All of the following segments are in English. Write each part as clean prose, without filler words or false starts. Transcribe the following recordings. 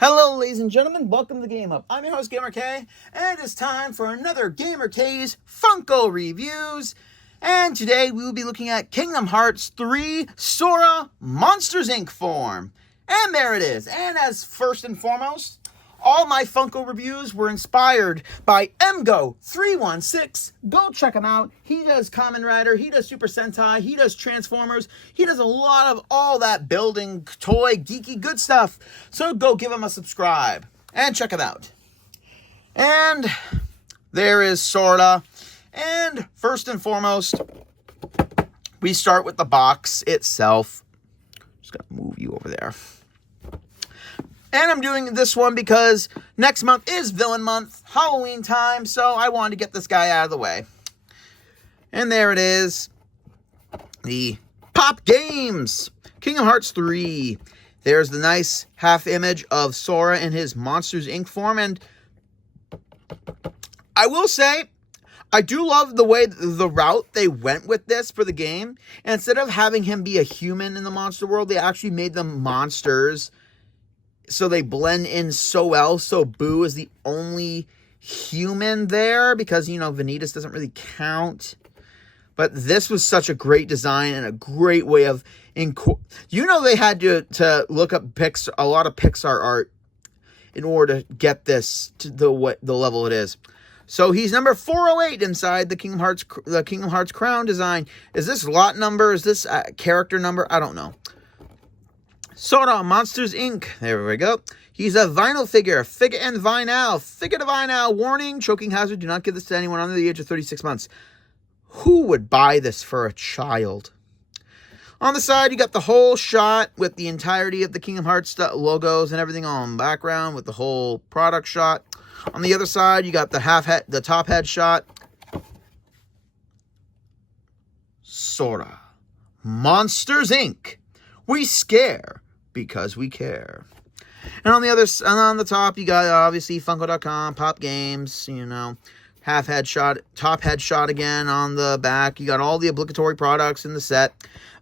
Hello, ladies and gentlemen. Welcome to Gamehub. I'm your host, GamerK, and it's time for another GamerK's Funko reviews. And today we will be looking at Kingdom Hearts 3 Sora Monsters Inc. form. And there it is. And as first and foremost, all my Funko reviews were inspired by MGO316. Go check him out. He does Kamen Rider, he does Super Sentai, he does Transformers, he does a lot of all that building, toy, geeky, good stuff. So go give him a subscribe and check him out. And there is Sora. And first and foremost, we start with the box itself. Just gonna move you over there. And I'm doing this one because next month is Villain Month, Halloween time, so I wanted to get this guy out of the way. And there it is. The Pop Games Kingdom Hearts 3. There's the nice half image of Sora in his Monsters Inc. form. And I will say, I do love the way, the route they went with this for the game. And instead of having him be a human in the monster world, they actually made them monsters. So they blend in so well. So Boo is the only human there because, you know, Vanitas doesn't really count. But this was such a great design and a great way of... You know, they had to look up a lot of Pixar art in order to get this to the level it is. So he's number 408 inside the Kingdom Hearts crown design. Is this lot number? Is this character number? I don't know. Sora, Monsters Inc. There we go. He's a vinyl figure. Figure and vinyl. Figure to vinyl. Warning, choking hazard. Do not give this to anyone under the age of 36 months. Who would buy this for a child? On the side, you got the whole shot with the entirety of the Kingdom Hearts logos and everything on background with the whole product shot. On the other side, you got the top head shot. Sora, Monsters Inc. We scare because we care. And on the top, you got obviously Funko.com, Pop Games, you know, top head shot again on the back. You got all the obligatory products in the set.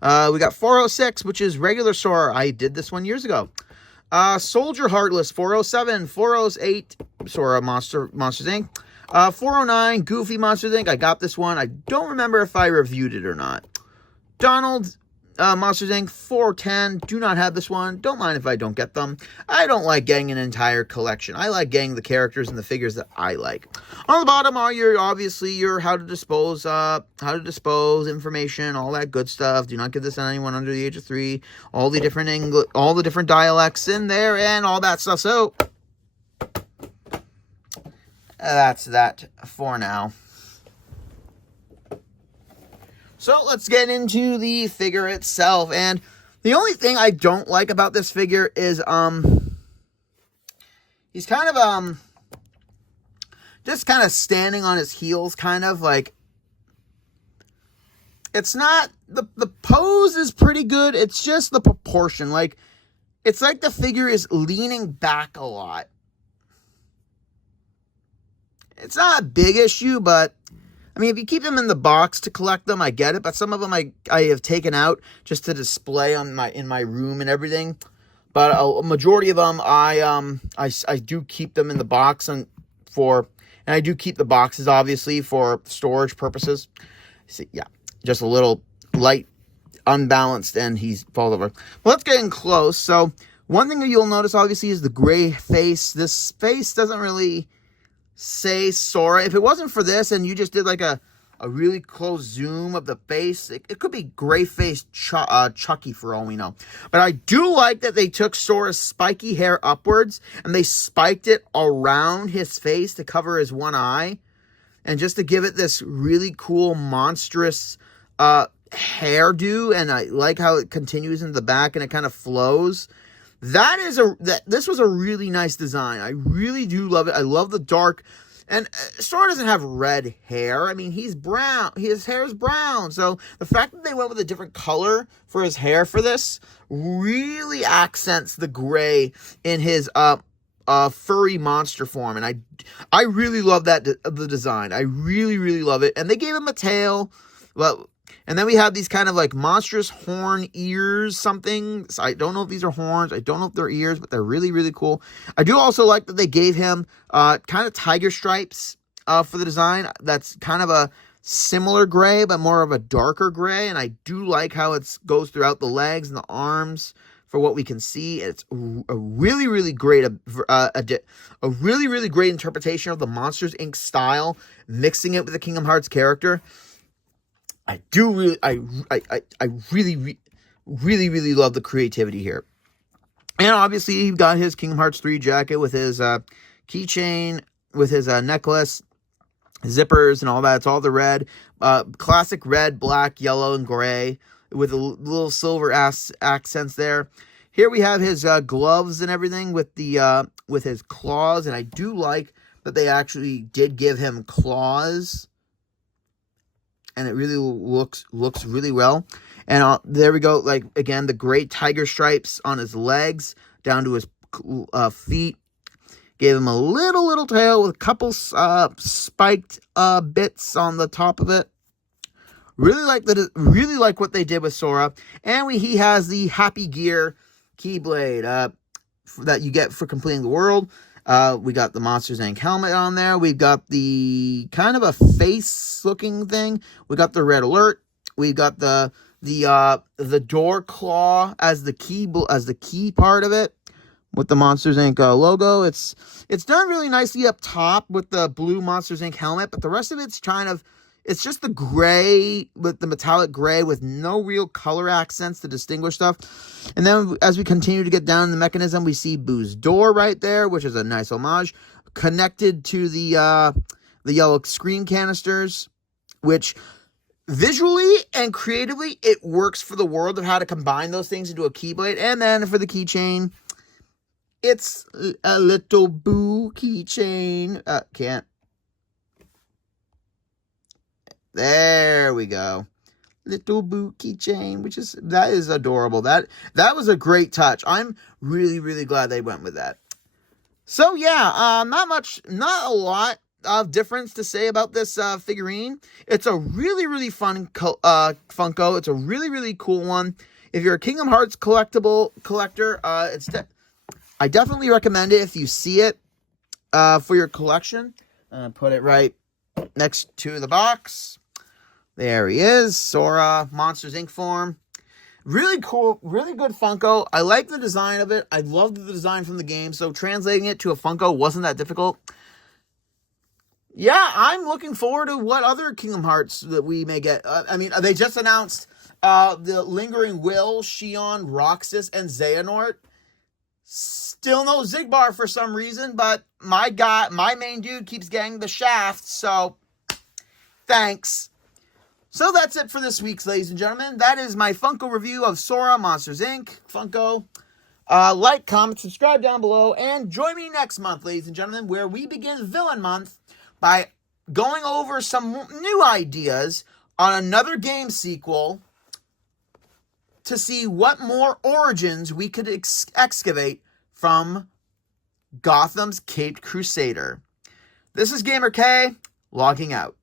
We got 406, which is regular Sora. I did this one years ago. Soldier Heartless, 407, 408, Sora Monsters Inc. 409, Goofy Monsters Inc. I got this one. I don't remember if I reviewed it or not. Donald Monsters Inc. 410. Do not have this one. Don't mind if I don't get them. I don't like getting an entire collection. I like getting the characters and the figures that I like. On the bottom are your how to dispose information, all that good stuff. Do not give this to anyone under the age of 3. All the different dialects in there and all that stuff. So that's that for now. So let's get into the figure itself. And the only thing I don't like about this figure is he's kind of just kind of standing on his heels, kind of like, it's not, the pose is pretty good. It's just the proportion. Like, it's like the figure is leaning back a lot. It's not a big issue, but I mean, if you keep them in the box to collect them, I get it. But some of them I have taken out just to display in my room and everything. But a majority of them I do keep them in the box and I do keep the boxes obviously for storage purposes. See, yeah, just a little light unbalanced and he falls over. Well, let's get in close. So one thing that you'll notice obviously is the gray face. This face doesn't really say Sora. If it wasn't for this and you just did like a really close zoom of the face, it could be gray faced Chucky for all we know. But I do like that they took Sora's spiky hair upwards and they spiked it around his face to cover his one eye and just to give it this really cool monstrous hairdo. And I like how it continues in the back and it kind of flows. This was a really nice design. I really do love it. I love the dark, and Sora doesn't have red hair. I mean, he's brown. His hair is brown. So the fact that they went with a different color for his hair for this really accents the gray in his furry monster form. And I really love the design. I really, really love it. And they gave him a tail. Well, And then we have these kind of like monstrous horn ears something. So I don't know if these are horns. I don't know if they're ears, but they're really, really cool. I do also like that they gave him kind of tiger stripes for the design. That's kind of a similar gray, but more of a darker gray. And I do like how it goes throughout the legs and the arms for what we can see. It's a really, really great, a really, really great interpretation of the Monsters, Inc. style, mixing it with the Kingdom Hearts character. I really, really love the creativity here. And obviously, he got his Kingdom Hearts 3 jacket with his keychain, with his necklace, zippers, and all that. It's all the red. Classic red, black, yellow, and gray with a little silver accents there. Here we have his gloves and everything with the with his claws. And I do like that they actually did give him claws. And it really looks really well. And there we go. Like, again, the great tiger stripes on his legs down to his feet. Gave him a little tail with a couple spiked bits on the top of it. Really like what they did with Sora. And he has the Happy Gear Keyblade that you get for completing the world. We got the Monsters, Inc. helmet on there. We got the kind of a face-looking thing. We got the red alert. We got the door claw as the key part of it with the Monsters, Inc. Logo. It's done really nicely up top with the blue Monsters, Inc. helmet, but the rest of it's it's just the gray with the metallic gray with no real color accents to distinguish stuff. And then as we continue to get down in the mechanism, we see Boo's door right there, which is a nice homage, connected to the yellow screen canisters, which visually and creatively, it works for the world of how to combine those things into a keyblade. And then for the keychain, it's a little Boo keychain. Can't. There we go. Little Boo keychain, that is adorable. That was a great touch. I'm really, really glad they went with that. So yeah, not a lot of difference to say about this figurine. It's a really, really fun Funko. It's a really, really cool one. If you're a Kingdom Hearts collector, I definitely recommend it if you see it for your collection. Put it right next to the box. There he is, Sora, Monsters, Inc. form. Really cool, really good Funko. I like the design of it. I loved the design from the game, so translating it to a Funko wasn't that difficult. Yeah, I'm looking forward to what other Kingdom Hearts that we may get. They just announced the Lingering Will, Xion, Roxas, and Xehanort. Still no Zigbar for some reason, but my main dude keeps getting the shaft, so thanks. So that's it for this week, ladies and gentlemen. That is my Funko review of Sora, Monsters, Inc. Funko. Like, comment, subscribe down below, and join me next month, ladies and gentlemen, where we begin Villain Month by going over some new ideas on another game sequel to see what more origins we could excavate from Gotham's Caped Crusader. This is GamerK, logging out.